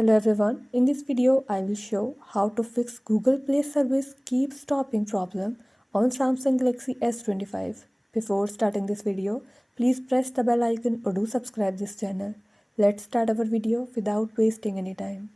Hello everyone, in this video I will show how to fix Google Play service keep stopping problem on Samsung Galaxy S25. Before starting this video, please press the bell icon or do subscribe this channel. Let's start our video without wasting any time.